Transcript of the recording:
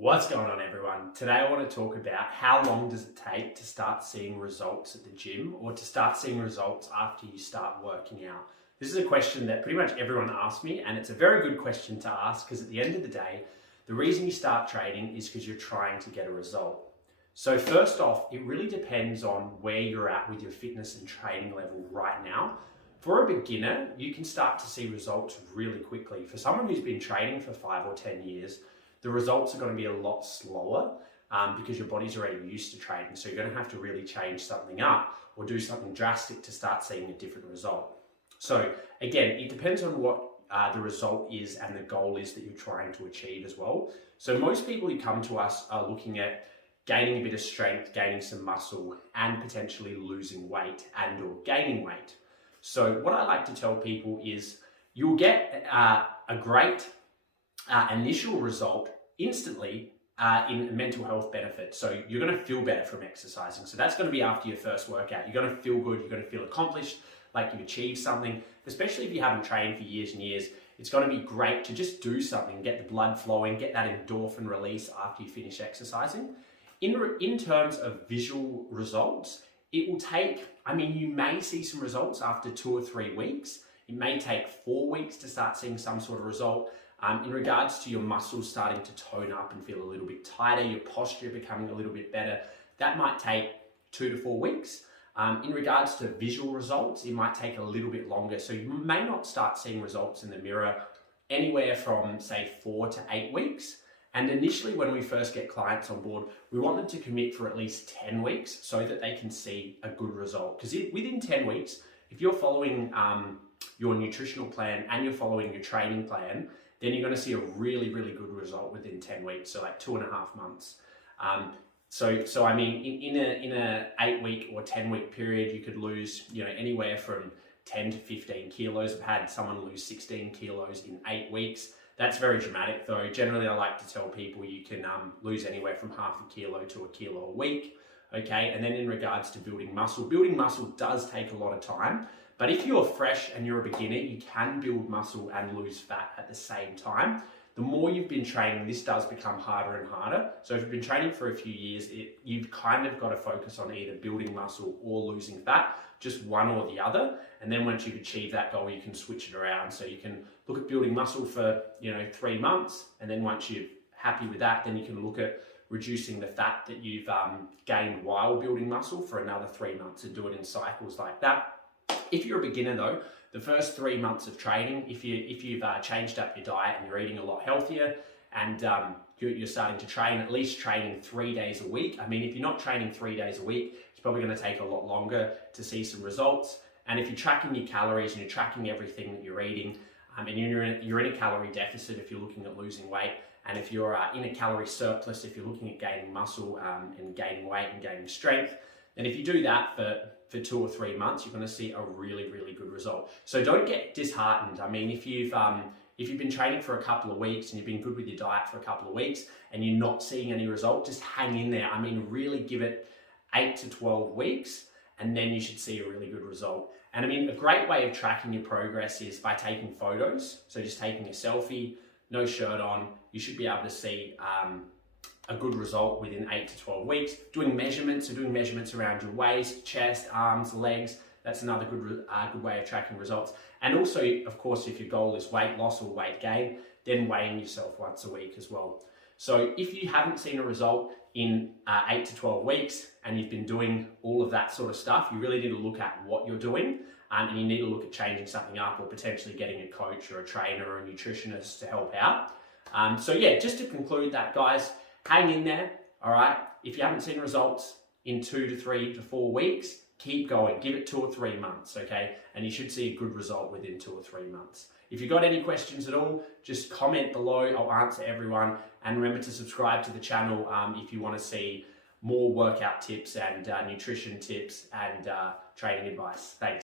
What's going on, everyone? Today I want to talk about how long does it take to start seeing results at the gym or to start seeing results after you start working out. This is a question that pretty much everyone asks me, and it's a very good question to ask because at the end of the day, the reason you start training is because you're trying to get a result. So first off, it really depends on where you're at with your fitness and training level right now. For a beginner, you can start to see results really quickly. For someone who's been training for 5 or 10 years, the results are going to be a lot slower because your body's already used to training. So you're going to have to really change something up or do something drastic to start seeing a different result. So again, it depends on what the result is and the goal is that you're trying to achieve as well. So most people who come to us are looking at gaining a bit of strength, gaining some muscle, and potentially losing weight and or gaining weight. So what I like to tell people is you'll get a great initial result instantly in mental health benefits. So you're going to feel better from exercising. So that's going to be after your first workout. You're going to feel good. You're going to feel accomplished, like you've achieved something. Especially if you haven't trained for years and years, it's going to be great to just do something, get the blood flowing, get that endorphin release after you finish exercising. In terms of visual results, it will take, you may see some results after 2 or 3 weeks. It may take 4 weeks to start seeing some sort of result. In regards to your muscles starting to tone up and feel a little bit tighter, your posture becoming a little bit better, that might take 2 to 4 weeks. In regards to visual results, it might take a little bit longer. So you may not start seeing results in the mirror anywhere from say 4 to 8 weeks. And initially when we first get clients on board, we want them to commit for at least 10 weeks so that they can see a good result. Because within 10 weeks, if you're following your nutritional plan and you're following your training plan, then you're going to see a really, really good result within 10 weeks, so like 2.5 months. In a 8-week or 10-week period, you could lose, anywhere from 10 to 15 kilos. I've had someone lose 16 kilos in 8 weeks. That's very dramatic though. Generally, I like to tell people you can lose anywhere from half a kilo to a kilo a week. Okay, and then in regards to building muscle does take a lot of time. But if you're fresh and you're a beginner, you can build muscle and lose fat at the same time. The more you've been training, this does become harder and harder. So if you've been training for a few years, you've kind of got to focus on either building muscle or losing fat, just one or the other. And then once you've achieved that goal, you can switch it around. So you can look at building muscle for 3 months. And then once you're happy with that, then you can look at reducing the fat that you've gained while building muscle for another 3 months and do it in cycles like that. If you're a beginner though, the first 3 months of training, if you've changed up your diet and you're eating a lot healthier and you're starting to train, at least training 3 days a week. If you're not training 3 days a week, it's probably going to take a lot longer to see some results. And if you're tracking your calories and you're tracking everything that you're eating, and you're in a calorie deficit if you're looking at losing weight, and if you're in a calorie surplus, if you're looking at gaining muscle and gaining weight and gaining strength, then if you do that for 2 or 3 months, you're going to see a really, really good result. So don't get disheartened. If you've been training for a couple of weeks and you've been good with your diet for a couple of weeks and you're not seeing any result, just hang in there. Really give it 8 to 12 weeks and then you should see a really good result. And a great way of tracking your progress is by taking photos. So just taking a selfie, no shirt on, you should be able to see a good result within 8 to 12 weeks. Doing measurements around your waist, chest, arms, legs, that's another good way of tracking results. And also, of course, if your goal is weight loss or weight gain, then weighing yourself once a week as well. So if you haven't seen a result in 8 to 12 weeks and you've been doing all of that sort of stuff, you really need to look at what you're doing and you need to look at changing something up or potentially getting a coach or a trainer or a nutritionist to help out. Just to conclude that, guys, hang in there, all right? If you haven't seen results in 2 to 3 to 4 weeks, keep going. Give it 2 or 3 months, okay? And you should see a good result within 2 or 3 months. If you've got any questions at all, just comment below. I'll answer everyone. And remember to subscribe to the channel if you want to see more workout tips and nutrition tips and training advice. Thanks.